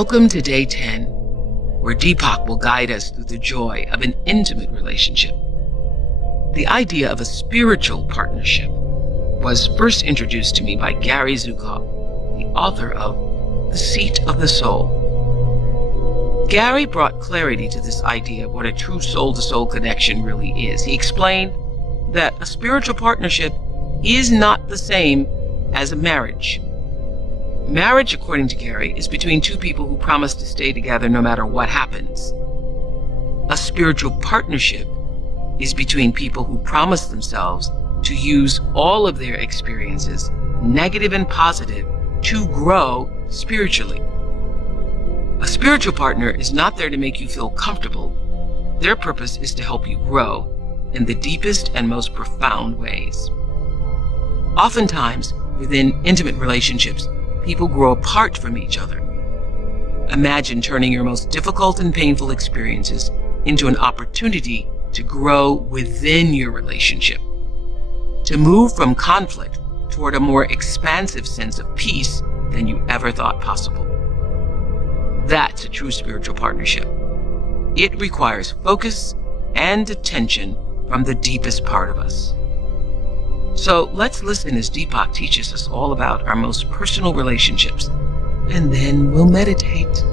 Welcome to Day 10, where Deepak will guide us through the joy of an intimate relationship. The idea of a spiritual partnership was first introduced to me by Gary Zukav, the author of The Seat of the Soul. Gary brought clarity to this idea of what a true soul-to-soul connection really is. He explained that a spiritual partnership is not the same as a marriage. Marriage, according to Gary, is between two people who promise to stay together no matter what happens. A spiritual partnership is between people who promise themselves to use all of their experiences, negative and positive, to grow spiritually. A spiritual partner is not there to make you feel comfortable. Their purpose is to help you grow in the deepest and most profound ways. Oftentimes, within intimate relationships, people grow apart from each other. Imagine turning your most difficult and painful experiences into an opportunity to grow within your relationship, to move from conflict toward a more expansive sense of peace than you ever thought possible. That's a true spiritual partnership. It requires focus and attention from the deepest part of us. So let's listen as Deepak teaches us all about our most personal relationships, and then we'll meditate.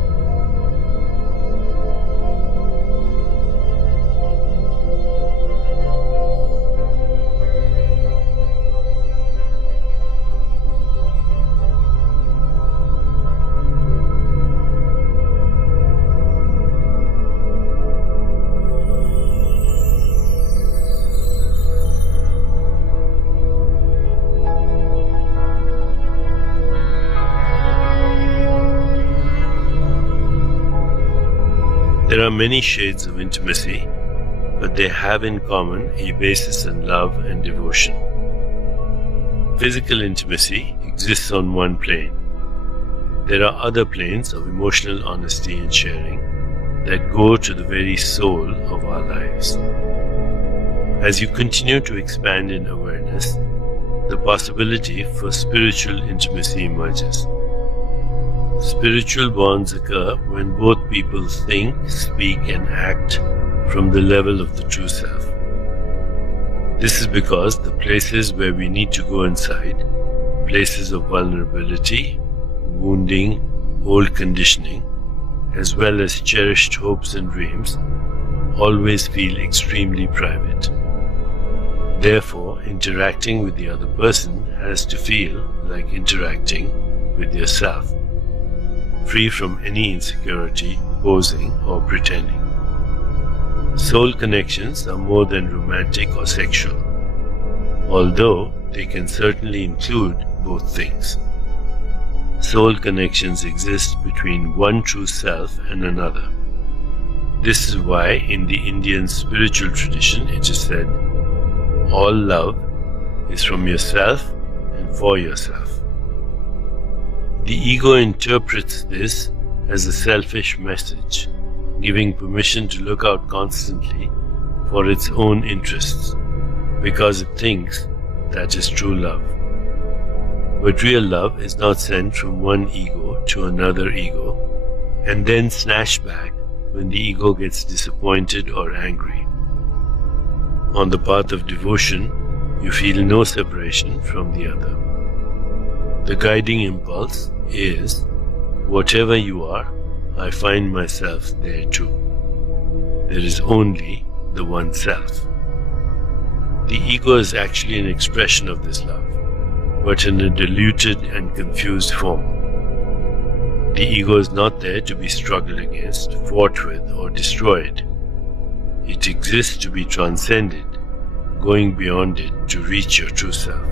There are many shades of intimacy, but they have in common a basis in love and devotion. Physical intimacy exists on one plane. There are other planes of emotional honesty and sharing that go to the very soul of our lives. As you continue to expand in awareness, the possibility for spiritual intimacy emerges. Spiritual bonds occur when both people think, speak, and act from the level of the true self. This is because the places where we need to go inside, places of vulnerability, wounding, old conditioning, as well as cherished hopes and dreams, always feel extremely private. Therefore, interacting with the other person has to feel like interacting with yourself, free from any insecurity, posing, or pretending. Soul connections are more than romantic or sexual, although they can certainly include both things. Soul connections exist between one true self and another. This is why in the Indian spiritual tradition it is said, all love is from yourself and for yourself. The ego interprets this as a selfish message, giving permission to look out constantly for its own interests, because it thinks that is true love. But real love is not sent from one ego to another ego, and then snatched back when the ego gets disappointed or angry. On the path of devotion, you feel no separation from the other. The guiding impulse is, whatever you are, I find myself there too. There is only the one self. The ego is actually an expression of this love, but in a diluted and confused form. The ego is not there to be struggled against, fought with, or destroyed. It exists to be transcended, going beyond it to reach your true self.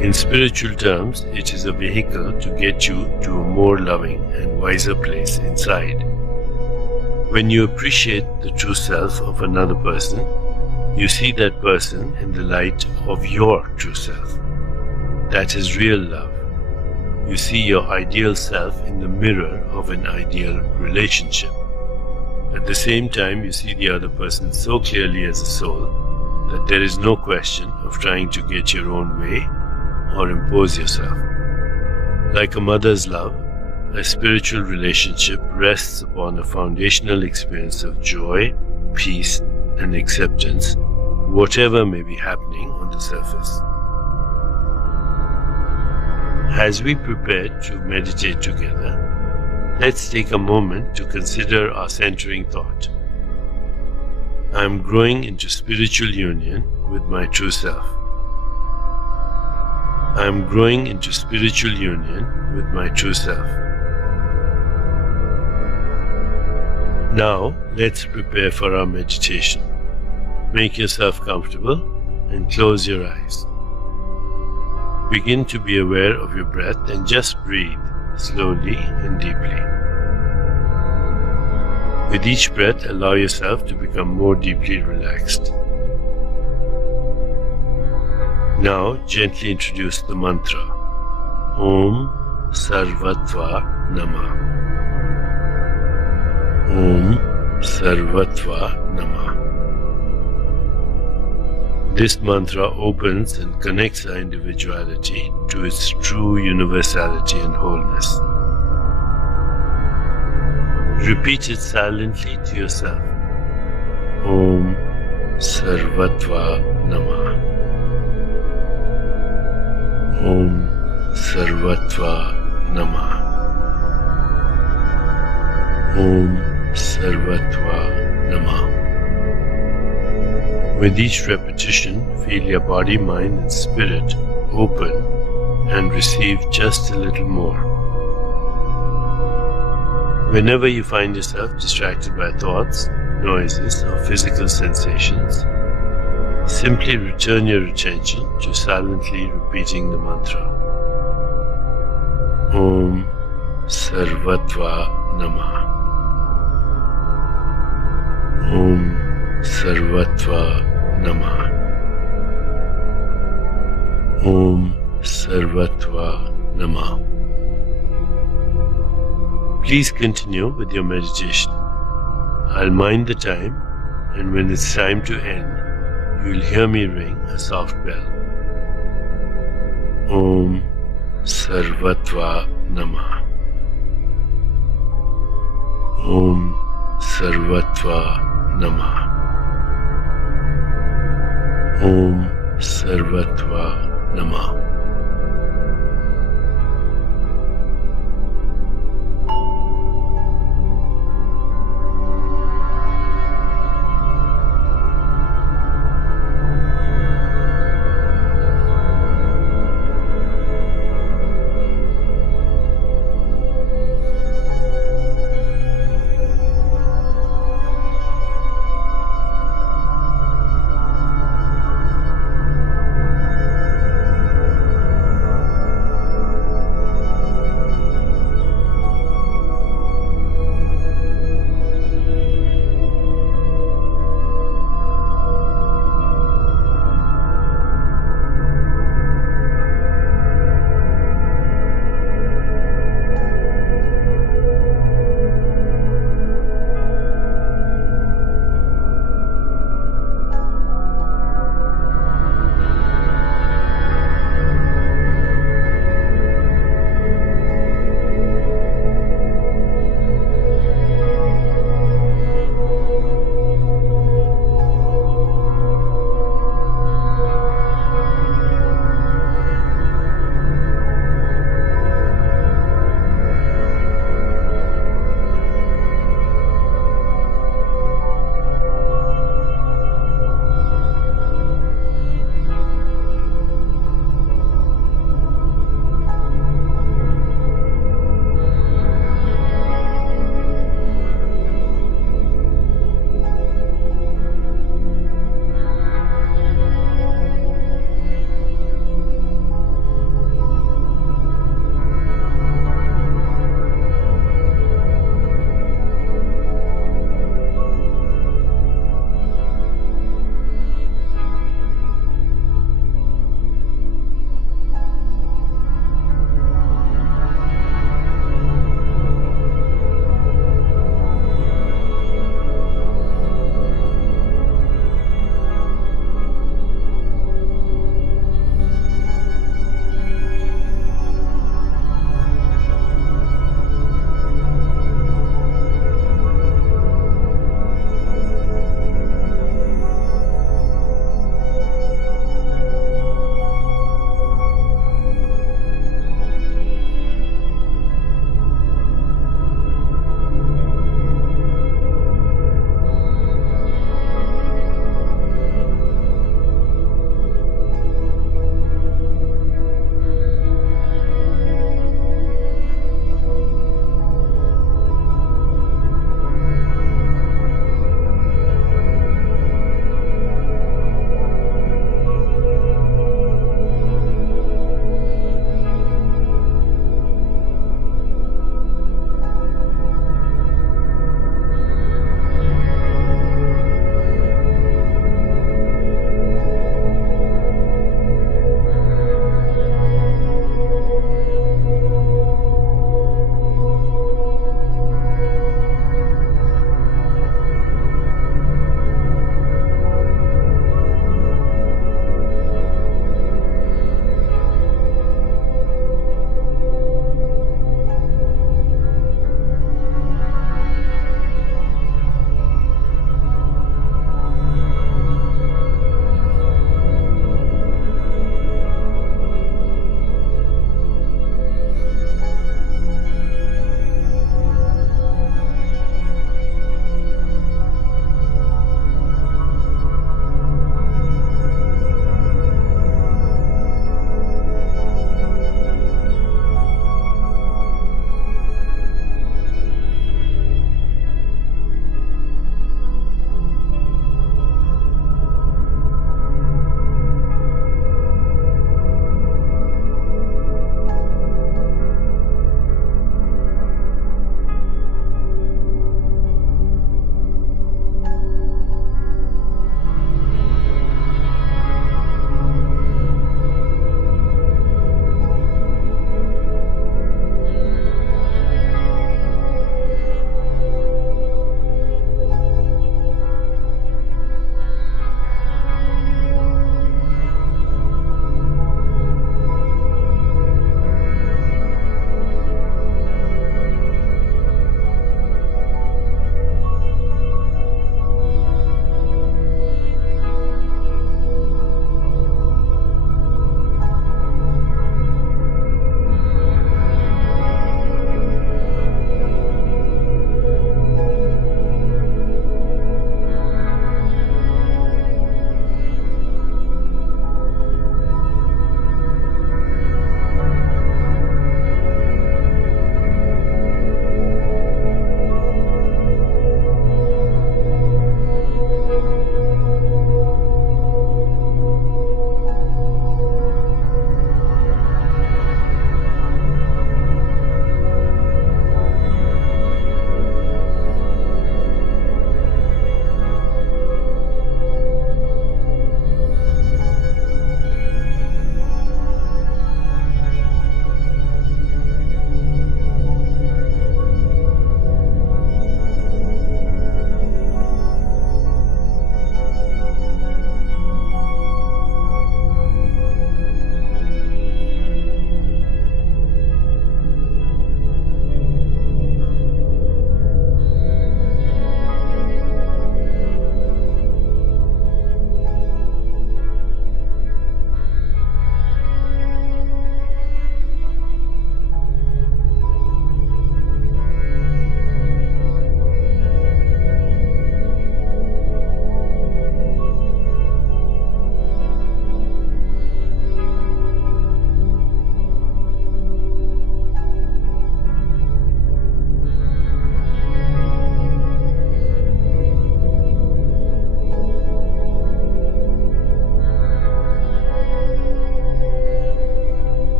In spiritual terms, it is a vehicle to get you to a more loving and wiser place inside. When you appreciate the true self of another person, you see that person in the light of your true self. That is real love. You see your ideal self in the mirror of an ideal relationship. At the same time, you see the other person so clearly as a soul that there is no question of trying to get your own way or impose yourself. Like a mother's love, A spiritual relationship rests upon a foundational experience of joy, peace, and acceptance, whatever may be happening on the surface. As we prepare to meditate together, let's take a moment to consider our centering thought. I am growing into spiritual union with my true self. I am growing into spiritual union with my true self. Now, let's prepare for our meditation. Make yourself comfortable and close your eyes. Begin to be aware of your breath and just breathe slowly and deeply. With each breath, allow yourself to become more deeply relaxed. Now, gently introduce the mantra Om Sarvatva Namah. Om Sarvatva Namah. This mantra opens and connects our individuality to its true universality and wholeness. Repeat it silently to yourself. Om Sarvatva Namah. Om Sarvatva Namah. Om Sarvatva Namah. With each repetition, feel your body, mind, and spirit open and receive just a little more. Whenever you find yourself distracted by thoughts, noises, or physical sensations, simply return your attention to silently repeating the mantra. Om Sarvatva Namah. Om Sarvatva Namah. Om Sarvatva Namah. Please continue with your meditation. I'll mind the time, and when it's time to end, you will hear me ring a soft bell. Om Sarvatva Namah. Om Sarvatva Namah. Om Sarvatva Namah.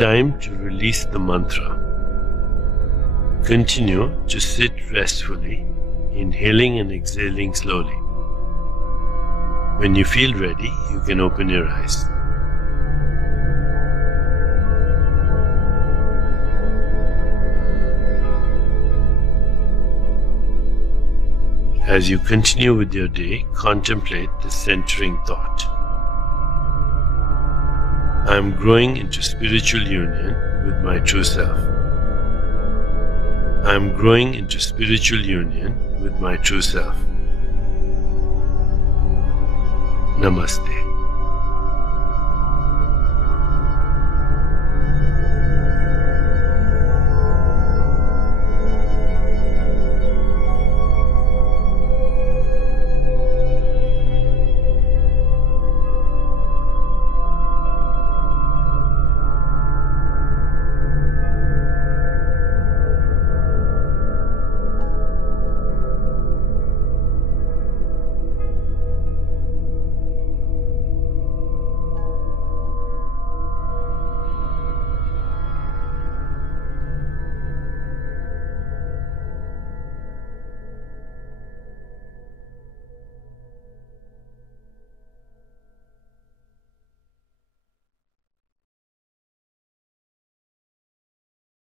time to release the mantra. Continue to sit restfully, inhaling and exhaling slowly. When you feel ready, you can open your eyes. As you continue with your day, contemplate the centering thought. I am growing into spiritual union with my true self. I am growing into spiritual union with my true self. Namaste.